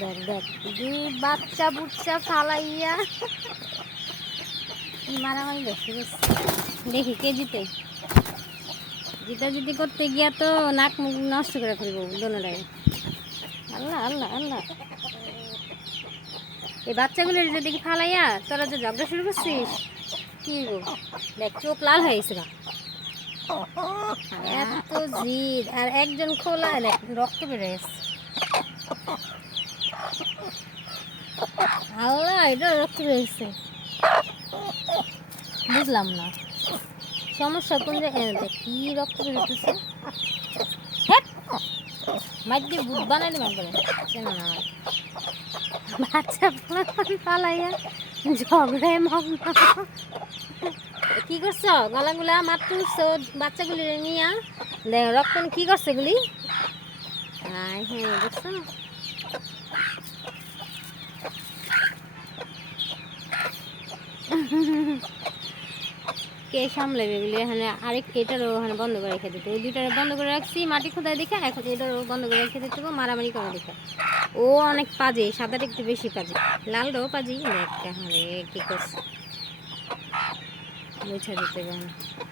দেখ দেখ দুই বাচ্চা বুচ্চা ফালাইয়া মারামারি দেখছি দেখি, কে জিতে? জিতা জিতি করতে গিয়া তো নাক মুখ নষ্ট করে ফেলব দোনোটাই আল্লাহ আল্লাহ আল্লাহ। এই বাচ্চাগুলোর যে দেখি ফালাইয়া, তোরা যে ঝগড়া শুরু করছিস, কি দেখ, চোখ লাল হয়ে গেছে। এত জিদ, আর একজন খোলা রক্ত বেড়ে গেছে। আল্লাহ, এটা রক্ত বেড়েছে বুঝলাম না। সমস্যা কোন জায়গায় কি রক্ত বেরোতেছে মাঝে বুধ বানাই দেবেন করে চেনা না। বাচ্চা পালাইয়া ঝগড়ায় মগ্ন। কি করছ? গলাগুলা মাত্র বাচ্চাগুলি নিয়া। দেখ রক্ত কি করছে গুলি? হ্যাঁ কে সামলাবে এগুলি এখানে আরেক এটারও ওখানে বন্ধ করে রেখে দিতে। ওই দুইটারও বন্ধ করে রাখছি। মাটি খোদায় দেখে এখন এটারও বন্ধ করে রেখে দিতে মারামারি করে দেখে। ও অনেক পাজে, সাদাটা একটু বেশি পাজে। লালটাও পাজি। দেখ হ্যাঁ কি করছে। 你吃的是什么？